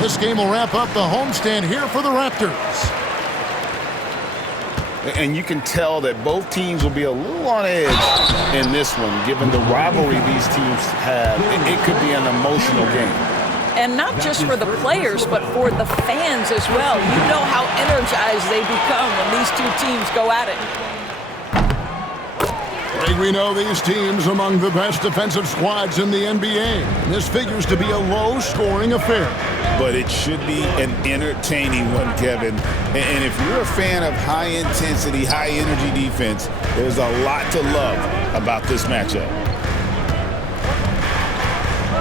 This game will wrap up the homestand here for the Raptors. And you can tell that both teams will be a little on edge in this one, given the rivalry these teams have. It could be an emotional game. And not just for the players, but for the fans as well. You know how energized they become when these two teams go at it. We know these teams among the best defensive squads in the NBA. This figures to be a low-scoring affair. But it should be an entertaining one, Kevin. And if you're a fan of high-intensity, high-energy defense, there's a lot to love about this matchup.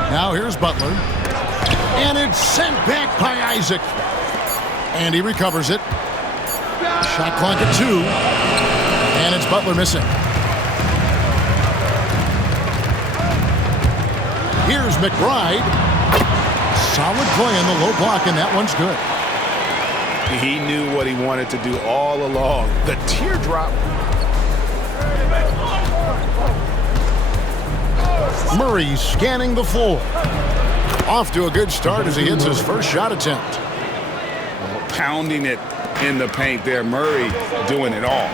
Now here's Butler. And it's sent back by Isaac. And he recovers it. Shot clock at 2. And it's Butler missing. Here's McBride. Solid play in the low block, and that one's good. He knew what he wanted to do all along. The teardrop. Murray scanning the floor. Off to a good start as he hits his first shot attempt. Pounding it in the paint there. Murray doing it all.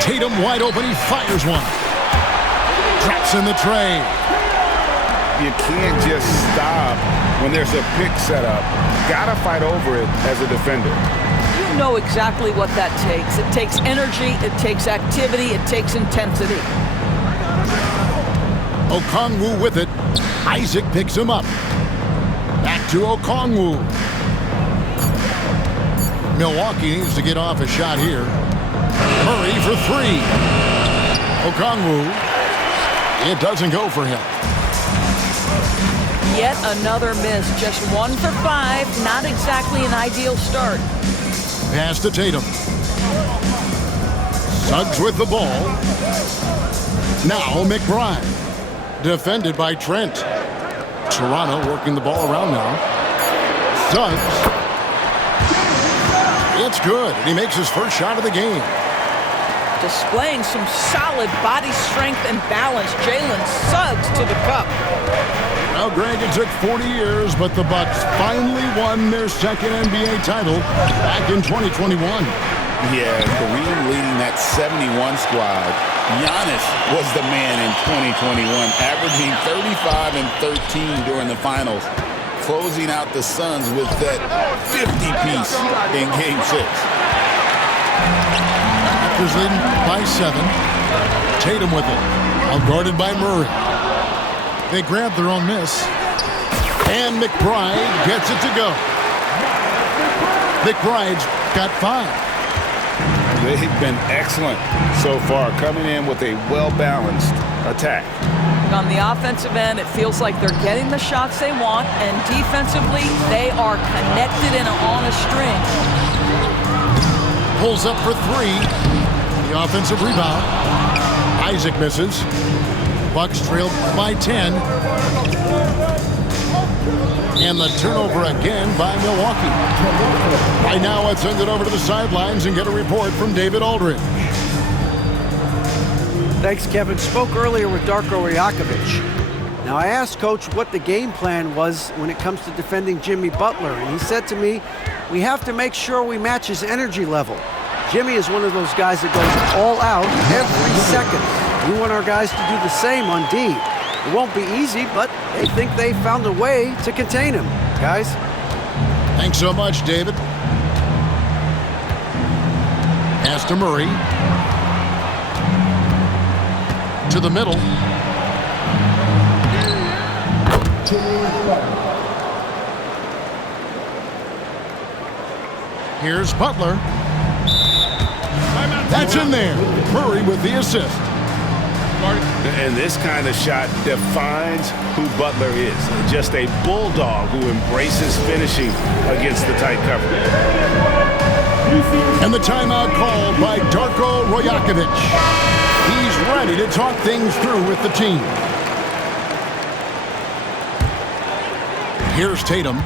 Tatum wide open. He fires one. Traps in the tray. You can't just stop when there's a pick set up. Gotta fight over it as a defender. You know exactly what that takes. It takes energy, it takes activity, it takes intensity. Okongwu with it. Isaac picks him up. Back to Okongwu. Milwaukee needs to get off a shot here. Murray for 3. Okongwu. It doesn't go for him. Yet another miss. Just 1 for 5. Not exactly an ideal start. Pass to Tatum. Suggs with the ball. Now McBride. Defended by Trent. Toronto working the ball around now. Suggs. It's good. And he makes his first shot of the game. Displaying some solid body strength and balance. Jalen Suggs to the cup. Well, Greg, it took 40 years, but the Bucks finally won their second NBA title back in 2021. Yeah, Kareem leading that 71 squad. Giannis was the man in 2021, averaging 35 and 13 during the finals, closing out the Suns with that 50-piece in Game 6. Raptors leading by 7. Tatum with it, outguarded by Murray. They grab their own miss. And McBride gets it to go. McBride's got 5. They've been excellent so far, coming in with a well-balanced attack. On the offensive end, it feels like they're getting the shots they want, and defensively, they are connected and on a string. Pulls up for 3. The offensive rebound. Isaac misses. Bucks trailed by 10. And the turnover again by Milwaukee. Right now, let's send it over to the sidelines and get a report from David Aldridge. Thanks, Kevin. Spoke earlier with Darko Rajakovic. Now, I asked Coach what the game plan was when it comes to defending Jimmy Butler, and he said to me, we have to make sure we match his energy level. Jimmy is one of those guys that goes all out every second. We want our guys to do the same on D. It won't be easy, but they think they found a way to contain him. Guys? Thanks so much, David. Pass to Murray. To the middle. Here's Butler. That's in there. Murray with the assist. And this kind of shot defines who Butler is. Just a bulldog who embraces finishing against the tight cover. And the timeout called by Darko Rajakovic. He's ready to talk things through with the team. Here's Tatum.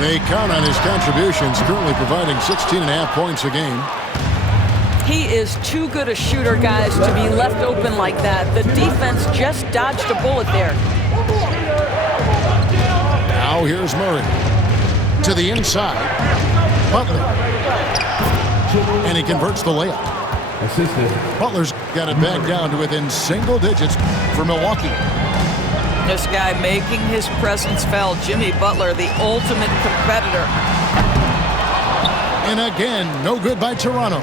They count on his contributions, currently providing 16.5 points a game. He is too good a shooter, guys, to be left open like that. The defense just dodged a bullet there. Now here's Murray. To the inside. Butler. And he converts the layup. Butler's got it back down to within single digits for Milwaukee. This guy making his presence felt. Jimmy Butler, the ultimate competitor. And again, no good by Toronto.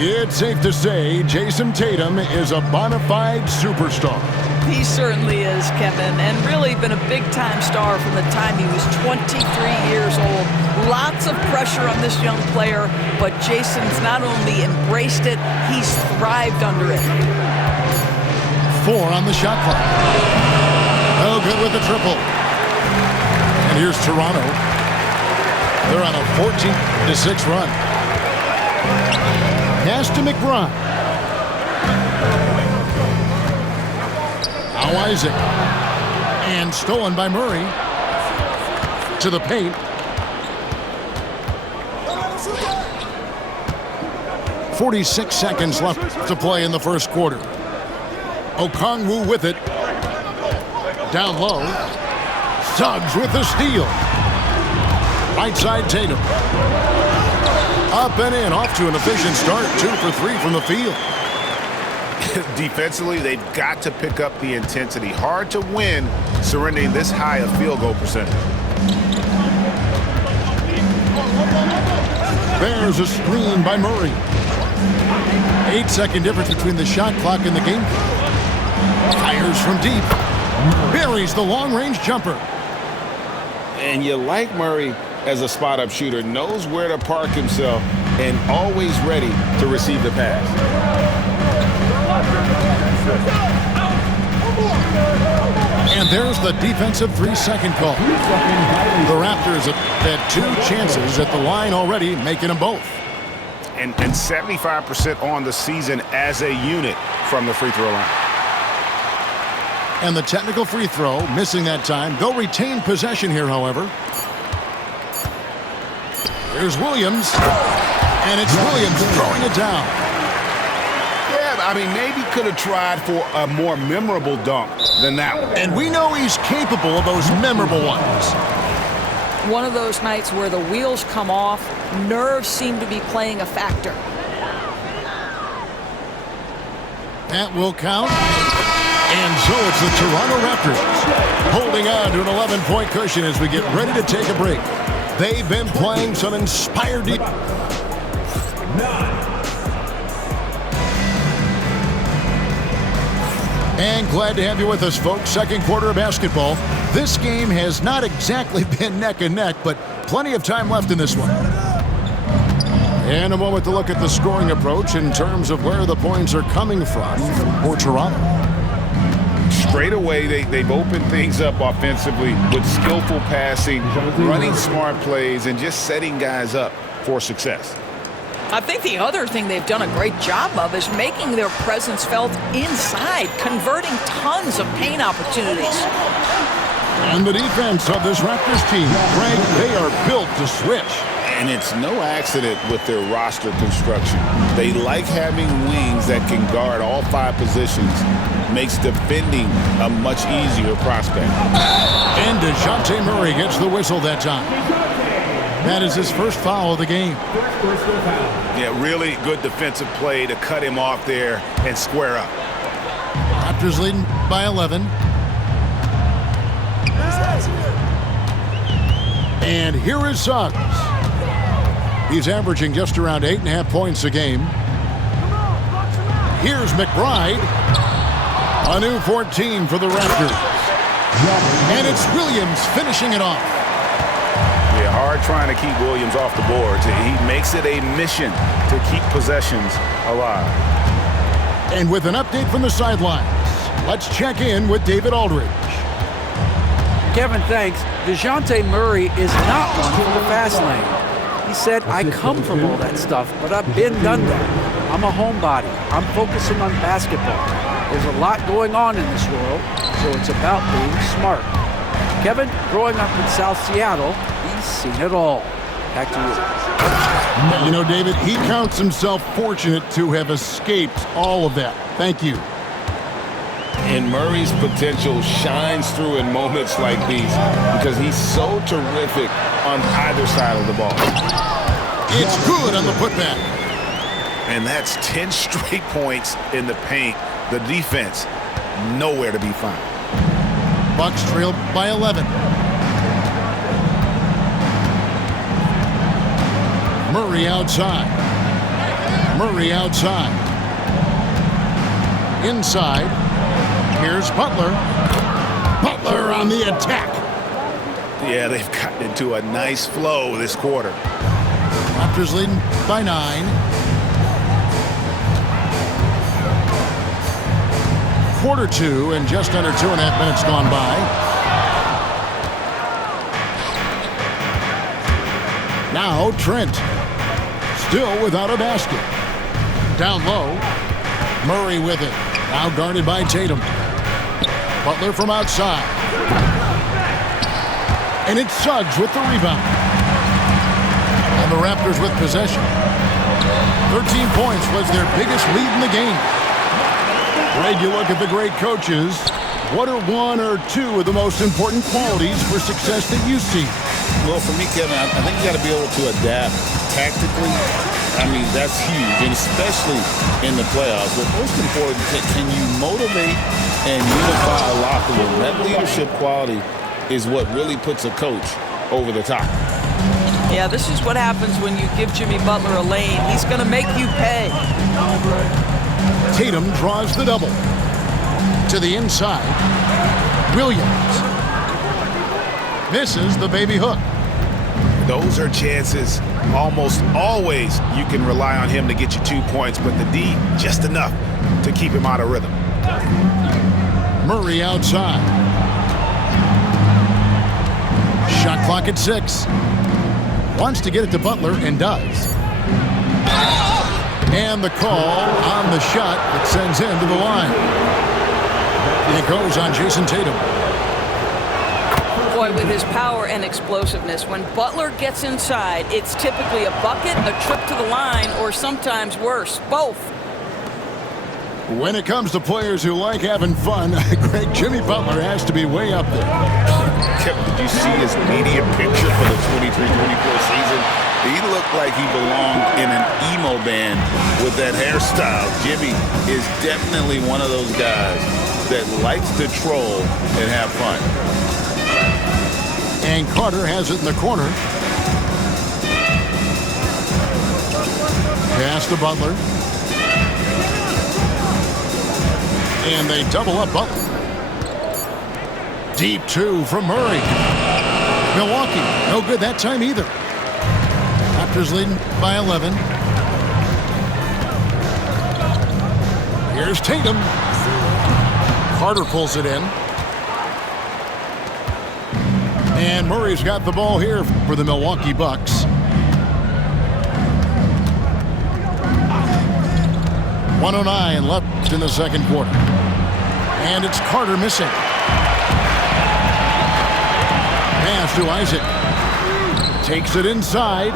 It's safe to say Jason Tatum is a bona fide superstar. He certainly is, Kevin, and really been a big-time star from the time he was 23 years old. Lots of pressure on this young player, but Jason's not only embraced it, he's thrived under it. 4 on the shot clock. Oh, good with the triple. And here's Toronto. They're on a 14-6 run. Pass to McBride. Now Isaac. And stolen by Murray. To the paint. .46 seconds left to play in the first quarter. Okongwu with it. Down low. Suggs with the steal. Right side Tatum. Up and in, off to an efficient start. 2 for 3 from the field. Defensively, they've got to pick up the intensity. Hard to win surrendering this high a field goal percentage. There's a screen by Murray. 8-second difference between the shot clock and the game. Fires from deep. Buries the long-range jumper. And you like Murray as a spot-up shooter. Knows where to park himself and always ready to receive the pass. And there's the defensive 3-second call. The Raptors have had 2 chances at the line already, making them both. And 75% on the season as a unit from the free throw line. And the technical free throw, missing that time. They'll retain possession here, however. Here's Williams. And it's Williams throwing it down. Yeah, I mean, maybe could have tried for a more memorable dunk than that one. And we know he's capable of those memorable ones. One of those nights where the wheels come off, nerves seem to be playing a factor. That will count. And so it's the Toronto Raptors holding on to an 11-point cushion as we get ready to take a break. They've been playing some inspired deep. And glad to have you with us, folks. Second quarter of basketball. This game has not exactly been neck and neck, but plenty of time left in this one. And a moment to look at the scoring approach in terms of where the points are coming from for Toronto. Straight away, they've opened things up offensively with skillful passing, running smart plays, and just setting guys up for success. I think the other thing they've done a great job of is making their presence felt inside, converting tons of paint opportunities. And the defense of this Raptors team, Greg, they are built to switch. And it's no accident with their roster construction. They like having wings that can guard all 5 positions. Makes defending a much easier prospect. And DeJounte Murray gets the whistle that time. That is his first foul of the game. Yeah, really good defensive play to cut him off there and square up. Raptors leading by 11. And here is Suggs. He's averaging just around 8.5 points a game. Here's McBride. A new 14 for the Raptors. And it's Williams finishing it off. Yeah, hard trying to keep Williams off the boards. He makes it a mission to keep possessions alive. And with an update from the sidelines, let's check in with David Aldridge. Kevin, thanks. DeJounte Murray is not one for the fast lane. He said, I come from all that stuff, but I've been done that. I'm a homebody. I'm focusing on basketball. There's a lot going on in this world, so it's about being smart. Kevin, growing up in South Seattle, he's seen it all. Back to you. You know, David, he counts himself fortunate to have escaped all of that. Thank you. And Murray's potential shines through in moments like these because he's so terrific on either side of the ball. It's good on the putback. And that's 10 straight points in the paint. The defense, nowhere to be found. Bucks trail by 11. Murray outside. Murray outside. Inside. Here's Butler. Butler on the attack. Yeah, they've gotten into a nice flow this quarter. Raptors leading by 9. Quarter 2 and just under 2.5 minutes gone by. Now Trent. Still without a basket. Down low. Murray with it. Now guarded by Tatum. Butler from outside. And it's Suggs with the rebound. And the Raptors with possession. 13 points was their biggest lead in the game. Greg, you look at the great coaches. What are one or two of the most important qualities for success that you see? Well, for me, Kevin, I think you got to be able to adapt tactically. I mean, that's huge, and especially in the playoffs. But most important, can you motivate and unify a locker room? That leadership quality is what really puts a coach over the top. Yeah, this is what happens when you give Jimmy Butler a lane. He's going to make you pay. Tatum draws the double. To the inside. Williams. Misses the baby hook. Those are chances. Almost always you can rely on him to get you 2 points, but the D, just enough to keep him out of rhythm. Murray outside. Shot clock at 6. Wants to get it to Butler and does. And the call on the shot that sends him to the line. And it goes on Jason Tatum. Boy, with his power and explosiveness, when Butler gets inside, it's typically a bucket, a trip to the line, or sometimes worse, both. When it comes to players who like having fun, Greg, Jimmy Butler has to be way up there. Kevin, did you see his media picture for the 23-24 season? He looked like he belonged in an emo band with that hairstyle. Jimmy is definitely one of those guys that likes to troll and have fun. And Carter has it in the corner. Pass to Butler. And they double up Butler. Deep 2 from Murray. Milwaukee, no good that time either. Raptors leading by 11. Here's Tatum. Carter pulls it in. And Murray's got the ball here for the Milwaukee Bucks. 1:09 left in the second quarter. And it's Carter missing. Pass to Isaac. Takes it inside.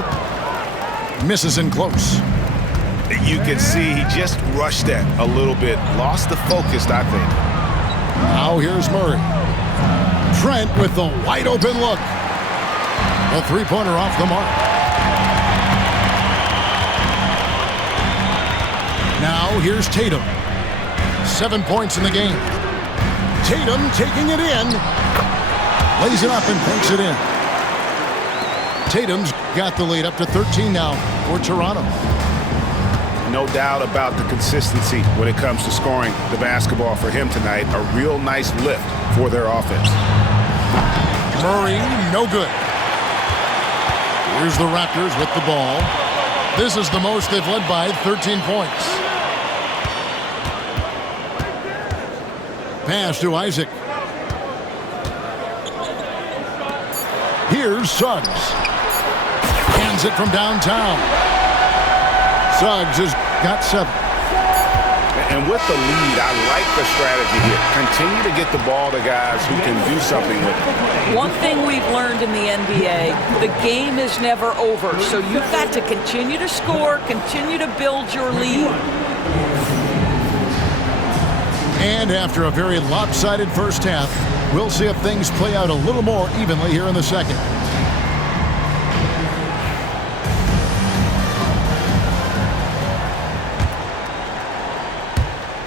Misses in close. You can see he just rushed that a little bit. Lost the focus, I think. Now here's Murray. Trent with the wide open look. A three-pointer off the mark. Now here's Tatum. 7 points in the game. Tatum taking it in. Lays it up and banks it in. Tatum's got the lead up to 13 now for Toronto. No doubt about the consistency when it comes to scoring the basketball for him tonight. A real nice lift for their offense. Murray, no good. Here's the Raptors with the ball. This is the most they've led by, 13 points. Pass to Isaac. Here's Suggs. Hands it from downtown. Suggs has got 7. And with the lead, I like the strategy here. Continue to get the ball to guys who can do something with it. One thing we've learned in the NBA, the game is never over. So you've got to continue to score, continue to build your lead. And after a very lopsided first half, we'll see if things play out a little more evenly here in the second.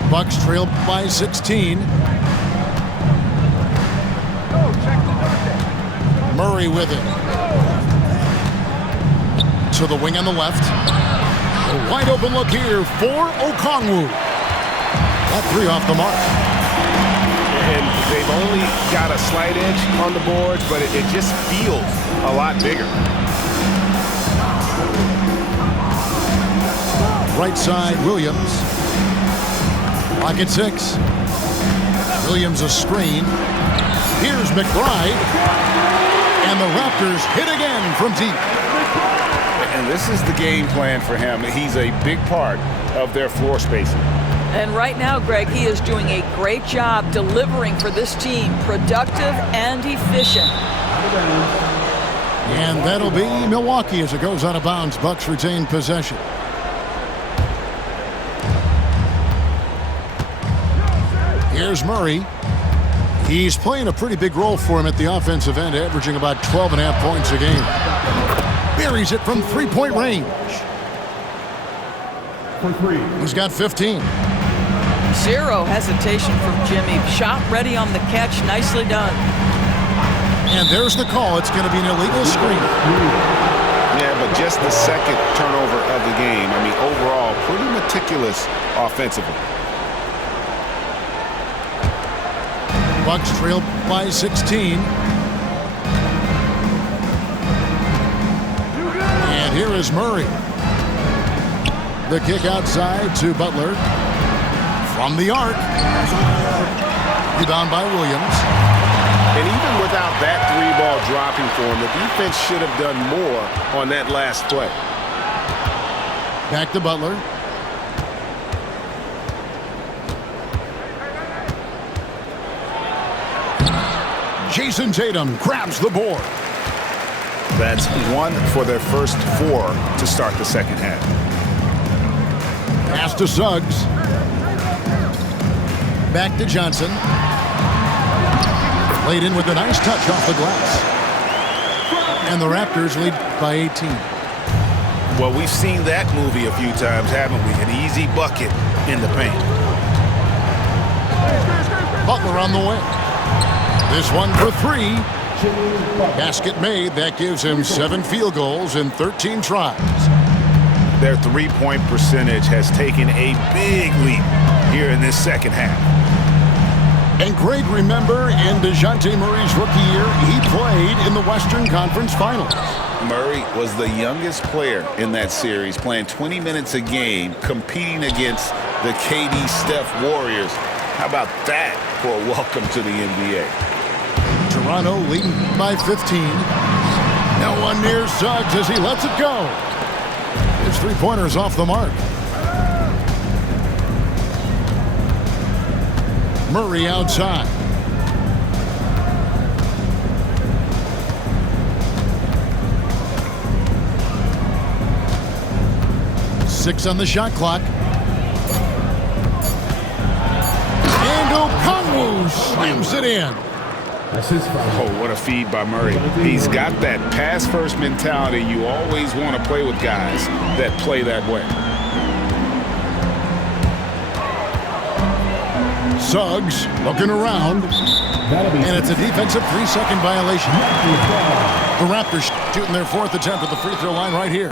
Bucks trail by 16. Murray with it. To the wing on the left. A wide open look here for Okongwu. That three off the mark. And they've only got a slight edge on the boards, but it just feels a lot bigger. Right side, Williams. Lock at 6. Williams a screen. Here's McBride. And the Raptors hit again from deep. And this is the game plan for him. He's a big part of their floor spacing. And right now, Greg, he is doing a great job delivering for this team. Productive and efficient. And that'll be Milwaukee as it goes out of bounds. Bucks retain possession. Here's Murray. He's playing a pretty big role for him at the offensive end, averaging about 12.5 points a game. Buries it from three-point range. He's got 15. Zero hesitation from Jimmy. Shot ready on the catch. Nicely done. And there's the call. It's going to be an illegal screen. Yeah, but just the second turnover of the game. I mean, overall, pretty meticulous offensively. Bucks trail by 16. And here is Murray. The kick outside to Butler. From the arc. Rebound by Williams. And even without that three ball dropping for him, the defense should have done more on that last play. Back to Butler. Jason Tatum grabs the board. That's one for their first 4 to start the second half. Pass to Suggs. Back to Johnson. Laid in with a nice touch off the glass. And the Raptors lead by 18. Well, we've seen that movie a few times, haven't we? An easy bucket in the paint. Butler on the way. This one for 3. Basket made. That gives him 7 field goals in 13 tries. Their three-point percentage has taken a big leap here in this second half. And Greg, remember in DeJounte Murray's rookie year, he played in the Western Conference Finals. Murray was the youngest player in that series, playing 20 minutes a game, competing against the KD Steph Warriors. How about that for a welcome to the NBA? Toronto leading by 15. No one near Suggs as he lets it go. His three-pointer's off the mark. Murray outside. Six on the shot clock. And Okongwu slams it in. Oh, what a feed by Murray. He's got that pass-first mentality. You always want to play with guys that play that way. Suggs looking around. And it's a defensive 3-second violation. The Raptors shooting their 4th attempt at the free throw line right here.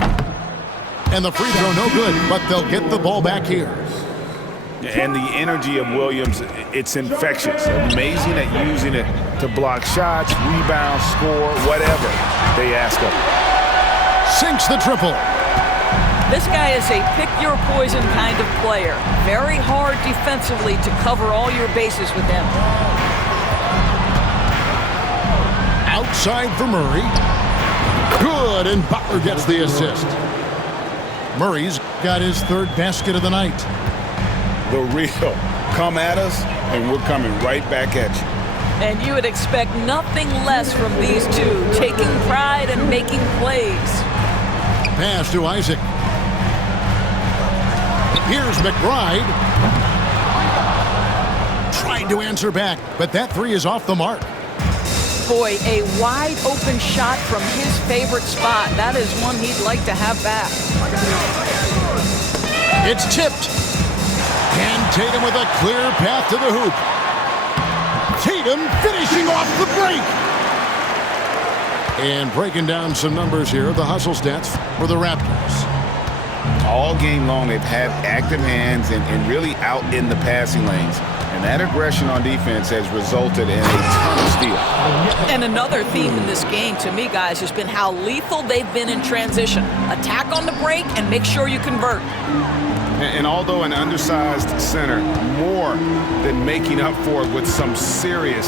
And the free throw no good, but they'll get the ball back here. And the energy of Williams, it's infectious. Amazing at using it to block shots, rebound, score, whatever they ask of him. Sinks the triple. This guy is a pick-your-poison kind of player. Very hard defensively to cover all your bases with him. Outside for Murray. Good, and Butler gets the assist. Murray's got his 3rd basket of the night. the real. Come at us, and we're coming right back at you. And you would expect nothing less from these two, taking pride and making plays. Pass to Isaac. Here's McBride. Trying to answer back, but that three is off the mark. Boy, a wide open shot from his favorite spot. That is one he'd like to have back. It's tipped. And Tatum with a clear path to the hoop. Tatum finishing off the break. And breaking down some numbers here, the hustle stats for the Raptors. All game long, they've had active hands and really out in the passing lanes. And that aggression on defense has resulted in a ton of steals. And another theme in this game, to me, guys, has been how lethal they've been in transition. Attack on the break and make sure you convert. And although an undersized center, more than making up for it with some serious